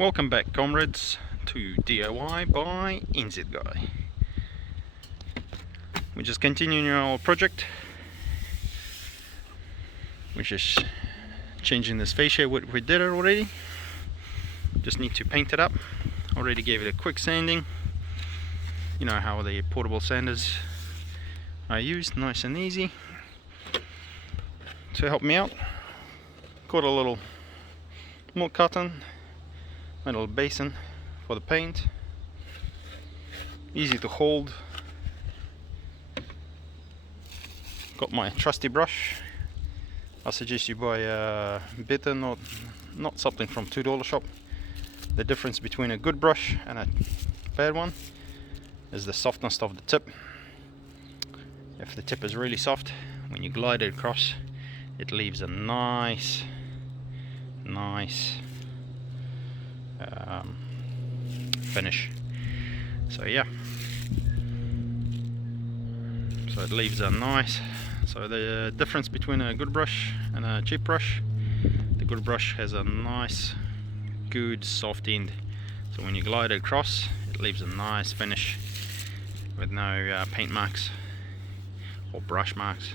Welcome back, comrades, to DIY by NZguy. We're just continuing our project, which is changing this fascia. We did it already, just need to paint it up. Already gave it a quick sanding. You know how the portable sanders are used, nice and easy. To help me out, got a little milk carton, a little basin for the paint, easy to hold. Got my trusty brush. I suggest you buy a better, not something from $2 shop. The difference between a good brush and a bad one is the softness of the tip. If the tip is really soft, when you glide it across, it leaves a nice finish. So yeah, so it leaves a nice. So the difference between a good brush and a cheap brush, the good brush has a nice good soft end, so when you glide it across, it leaves a nice finish with no paint marks or brush marks.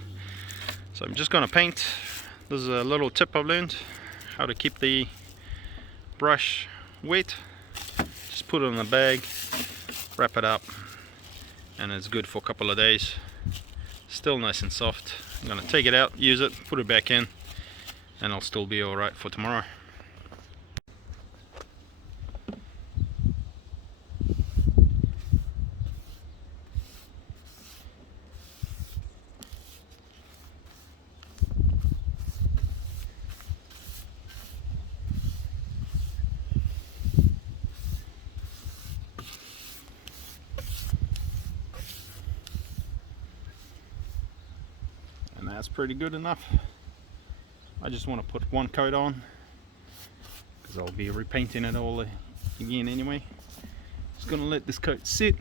So I'm just going to paint. This is a little tip I've learned, how to keep the brush wet. Just put it in a bag, wrap it up, and it's good for a couple of days. Still nice and soft. I'm going to take it out, use it, put it back in, and I'll still be alright for tomorrow. And that's pretty good enough. I just want to put one coat on because I'll be repainting it all again anyway. Just gonna let this coat sit,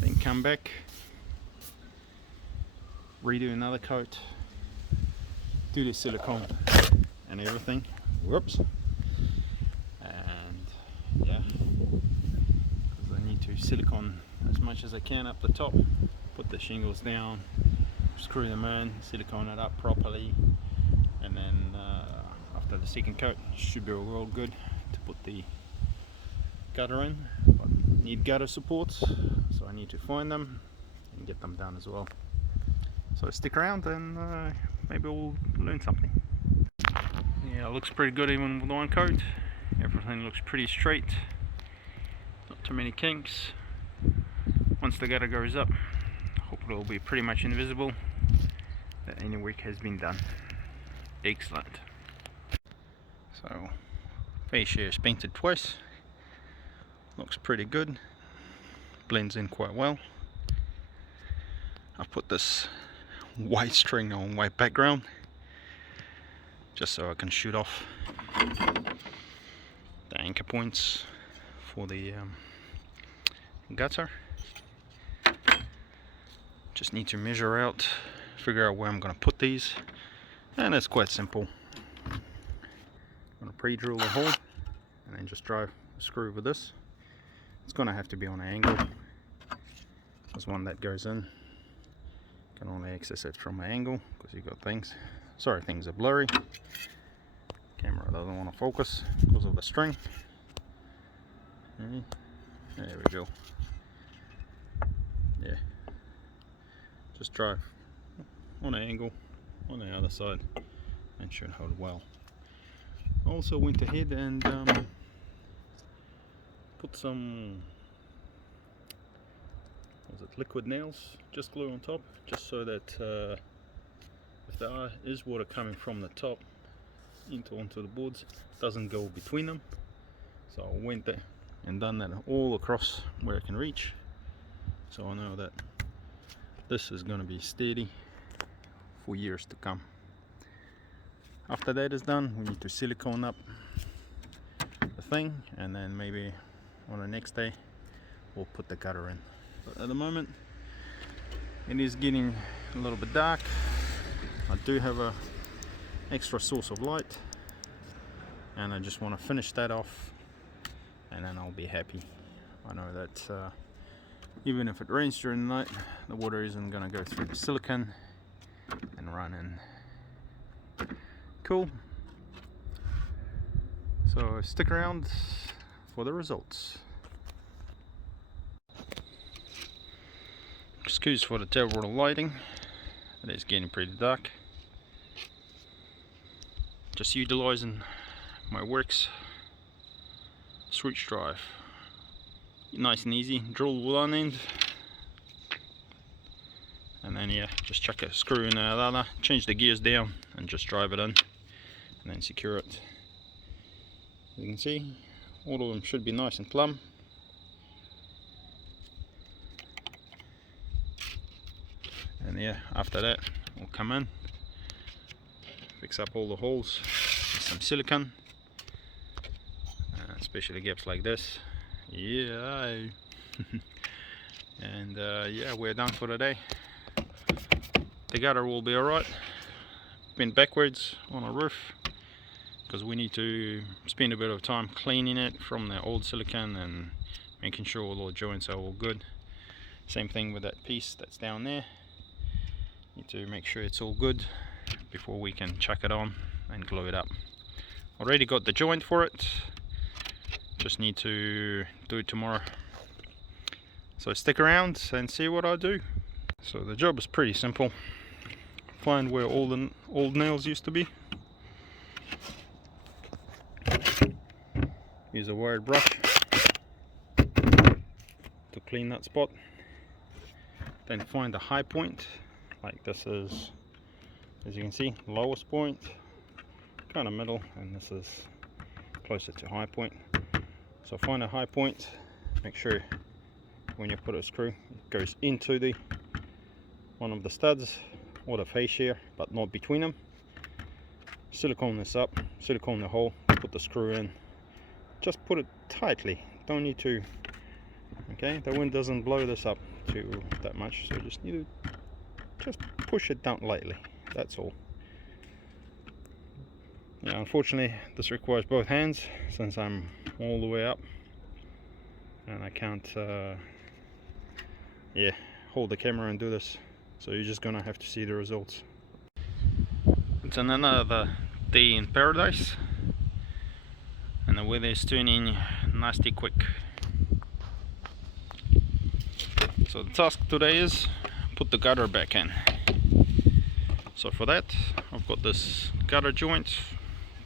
then come back, redo another coat, do the silicone and everything. Whoops. And yeah, because I need to silicone as much as I can up the top, put the shingles down, screw them in, silicone it up properly, and then after the second coat should be all good to put the gutter in. But need gutter supports, so I need to find them and get them done as well. So stick around and maybe we'll learn something. Yeah, it looks pretty good even with one coat. Everything looks pretty straight, not too many kinks. Once the gutter goes up, hopefully it will be pretty much invisible that any work has been done. Excellent. So fascia is painted twice, looks pretty good, blends in quite well. I've put this white string on white background just so I can shoot off the anchor points for the gutter. Just need to measure out, figure out where I'm going to put these, and it's quite simple. I'm going to pre-drill the hole and then just drive the screw with this. It's going to have to be on an angle. There's one that goes in, can only access it from an angle because you've got things. Sorry, things are blurry. Camera doesn't want to focus because of the string. Okay. There we go. Yeah. Just drive on an angle on the other side and should hold well. Also went ahead and put some, was it liquid nails, just glue on top, just so that if there is water coming from the top onto the boards, it doesn't go between them. So I went there and done that all across where I can reach, so I know that this is going to be steady for years to come. After that is done, we need to silicone up the thing, and then maybe on the next day we'll put the gutter in. But at the moment it is getting a little bit dark. I do have a extra source of light, and I just want to finish that off, and then I'll be happy. I know that even if it rains during the night, the water isn't going to go through the silicone and run in. Cool. So stick around for the results. Excuse for the terrible lighting, it is getting pretty dark. Just utilizing my works switch drive. Nice and easy, drill one end, and then yeah, just chuck a screw in the other, change the gears down and just drive it in, and then secure it. As you can see, all of them should be nice and plumb. And yeah, after that we'll come in, fix up all the holes with some silicone, especially gaps like this. Yeah. And yeah, we're done for today. The gutter will be alright. Bent backwards on a roof because we need to spend a bit of time cleaning it from the old silicone and making sure all the joints are all good. Same thing with that piece that's down there. Need to make sure it's all good before we can chuck it on and glue it up. Already got the joint for it, just need to do it tomorrow. So stick around and see what I do. So the job is pretty simple. Find where all the old nails used to be. Use a wired brush to clean that spot. Then find the high point, like this is, as you can see, lowest point, kind of middle, and this is closer to high point. So find a high point, make sure when you put a screw it goes into the one of the studs or the fascia, but not between them. Silicone this up, silicone the hole, put the screw in, just put it tightly, don't need to, okay, the wind doesn't blow this up too that much, so just need to just push it down lightly, that's all. Yeah, unfortunately this requires both hands since I'm all the way up and I can't yeah, hold the camera and do this, so you're just gonna have to see the results. It's another day in paradise and the weather is turning nasty quick. So the task today is put the gutter back in. So for that I've got this gutter joint,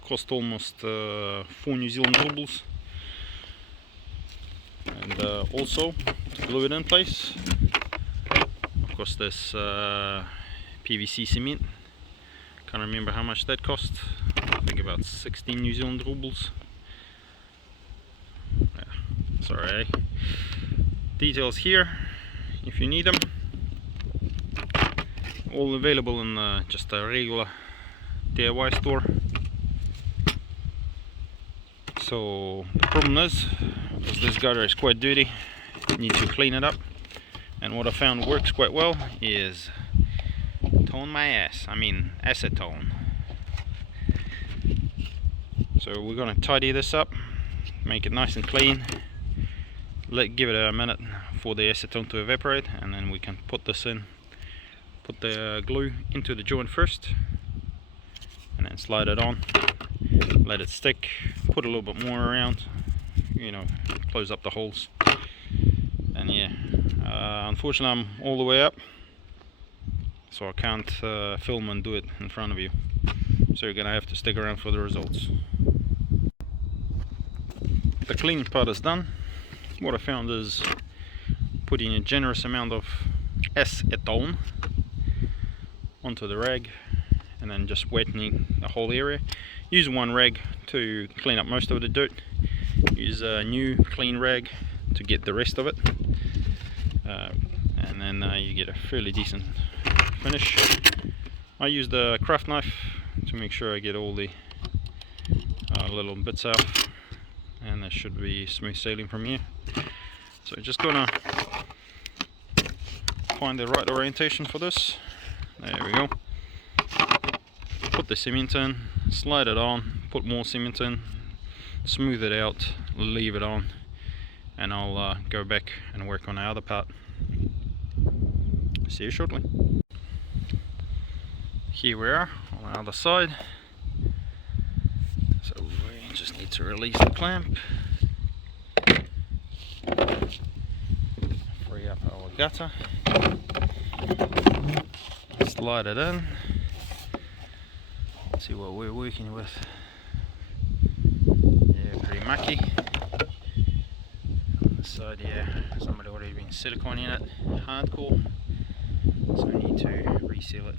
cost almost 4 New Zealand rubles, and also to glue it in place of course this PVC cement. Can't remember how much that cost, I think about 16 New Zealand rubles. Yeah, sorry, eh? Details here if you need them, all available in just a regular DIY store. So the problem is this gutter is quite dirty, need to clean it up, and what I found works quite well is tone my ass, I mean acetone. So we're gonna tidy this up, make it nice and clean, give it a minute for the acetone to evaporate, and then we can put this in, put the glue into the joint first and then slide it on, let it stick, put a little bit more around, you know, close up the holes. And yeah, unfortunately I'm all the way up, so I can't film and do it in front of you, so you're gonna have to stick around for the results. The cleaning part is done. What I found is putting a generous amount of acetone onto the rag and then just wetting the whole area. Use one rag to clean up most of the dirt, use a new clean rag to get the rest of it, and then you get a fairly decent finish. I used a craft knife to make sure I get all the little bits out, and there should be smooth sailing from here. So just gonna find the right orientation for this. There we go. Put the cement in, slide it on, put more cement in, smooth it out, leave it on, and I'll go back and work on the other part. See you shortly. Here we are on the other side. So we just need to release the clamp, free up our gutter, slide it in, see what we're working with. Yeah, pretty mucky. On this side, yeah, somebody already been siliconing it hardcore, so I need to reseal it.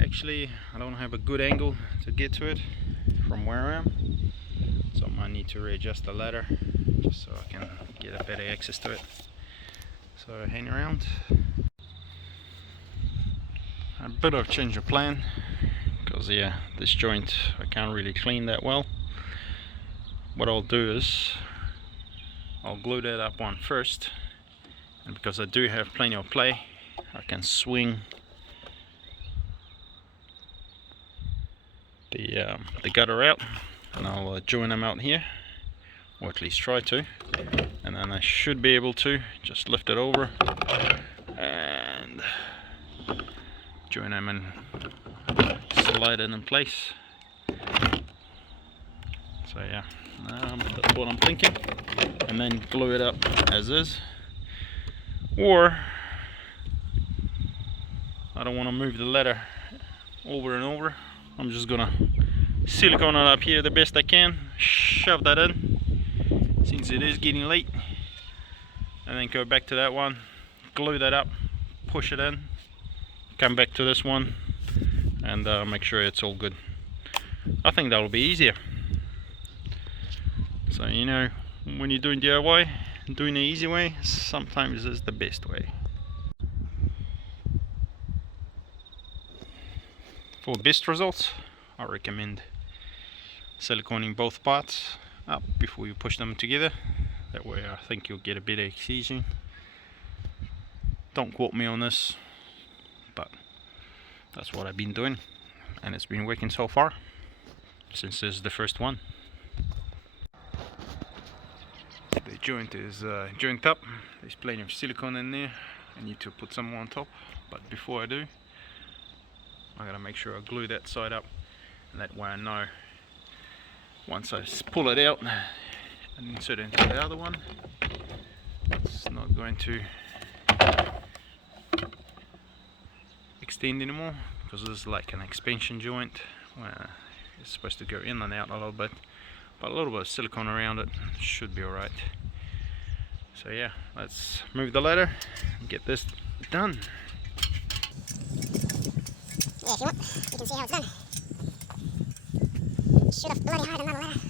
Actually, I don't have a good angle to get to it from where I am, so I might need to readjust the ladder just so I can get a better access to it. So hang around. A bit of change of plan, because yeah, this joint I can't really clean that well. What I'll do is I'll glue that up one first, and because I do have plenty of play, I can swing the gutter out, and I'll join them out here, or at least try to, and then I should be able to just lift it over and join them and slide it in place. So yeah, that's what I'm thinking, and then glue it up as is. Or I don't want to move the ladder over and over. I'm just gonna silicone it up here the best I can, shove that in since it is getting late, and then go back to that one, glue that up, push it in, come back to this one, and make sure it's all good. I think that'll be easier. So you know, when you're doing DIY, doing the easy way sometimes is the best way. For best results, I recommend siliconing both parts up before you push them together. That way I think you'll get a better adhesion. Don't quote me on this, but that's what I've been doing, and it's been working so far since this is the first one. The joint is joined up. There's plenty of silicone in there. I need to put some more on top, but before I do, I'm going to make sure I glue that side up, and that way I know once I pull it out and insert it into the other one, it's not going to extend anymore, because this is like an expansion joint where it's supposed to go in and out a little bit, but a little bit of silicone around it should be alright. So yeah, let's move the ladder and get this done. Yeah, if you want, you can see how it's done. Shoot off bloody hard another ladder.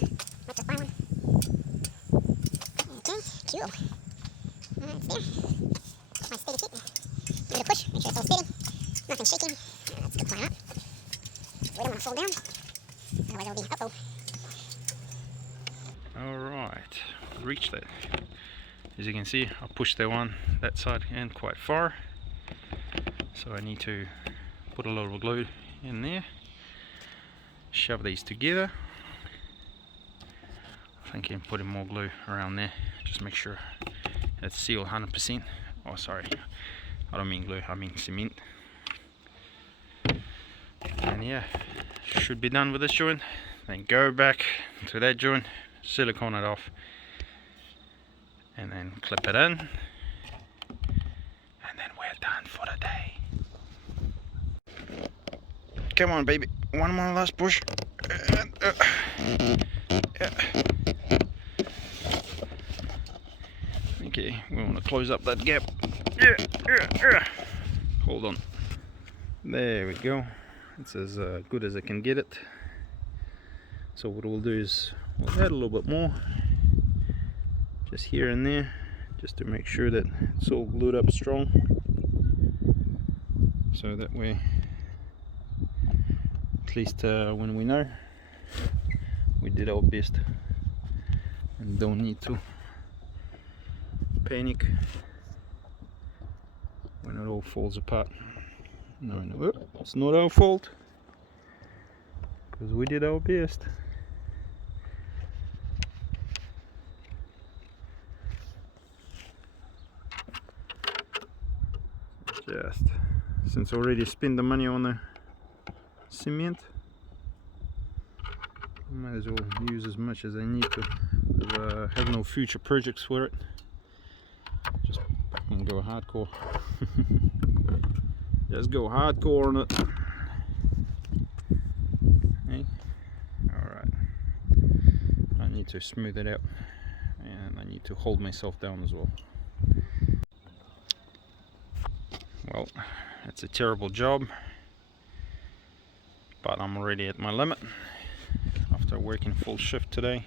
Might just buy one. Okay, cool. It's there. Nice steady seat. Give it a push, make sure it's all steady. Nothing shaking. That's a good plan up. We don't want to fall down. Otherwise it'll be uh-oh. Alright, reached that. As you can see, I pushed that side in quite far. So I need to put a little glue in there, shove these together. I think I'm putting more glue around there, just make sure it's sealed 100%. Oh sorry, I don't mean glue, I mean cement. And yeah, should be done with this joint. Then go back to that joint, silicone it off, and then clip it in, and then we're done for the day. Come on baby, one more last push. Okay, we want to close up that gap. Hold on. There we go. It's as good as I can get it. So what we'll do is we'll add a little bit more, just here and there, just to make sure that it's all glued up strong. So that way, at least when we know, we did our best and don't need to panic when it all falls apart. No, it's not our fault, because we did our best. just since I already spent the money on the cement, I might as well use as much as I need to. I have no future projects for it. Just fucking go hardcore. Just go hardcore on it. Hey? Alright. I need to smooth it out, and I need to hold myself down as well. Well, it's a terrible job, but I'm already at my limit after working full shift today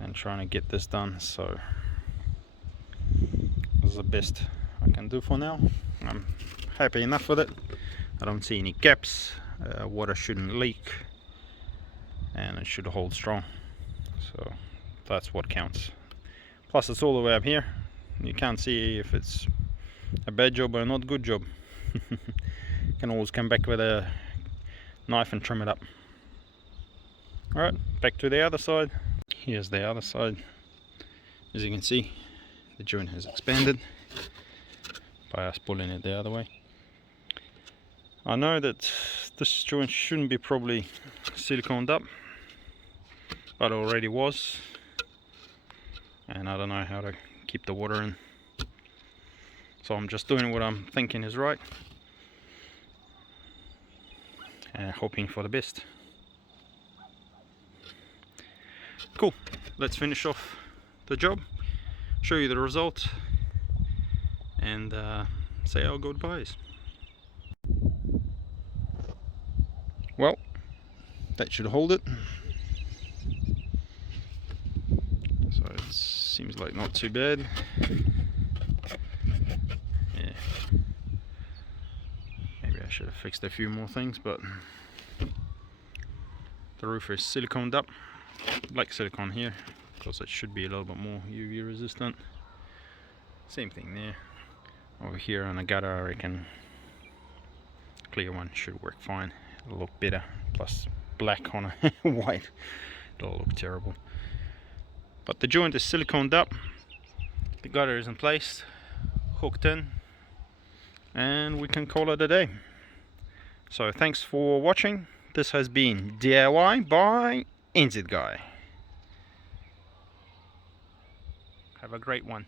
and trying to get this done. So this is the best I can do for now. I'm happy enough with it. I don't see any gaps. Water shouldn't leak, and it should hold strong. So that's what counts. Plus it's all the way up here. You can't see if it's a bad job or a not good job. You can always come back with a knife and trim it up. Alright, back to the other side. Here's the other side. As you can see, the joint has expanded by us pulling it the other way. I know that this joint shouldn't be probably siliconed up, but it already was, and I don't know how to keep the water in. So I'm just doing what I'm thinking is right, and hoping for the best. Cool, let's finish off the job, show you the result, and say our goodbyes. Well, that should hold it. So it seems like not too bad. Yeah. Maybe I should have fixed a few more things, but the roof is siliconed up. Like silicone here, because it should be a little bit more UV resistant. Same thing there. Over here on the gutter, I reckon clear one should work fine. It'll look better. Plus black on a white, it'll look terrible. But the joint is siliconed up, the gutter is in place, hooked in, and we can call it a day. So thanks for watching. This has been DIY by NZ Guy. Have a great one.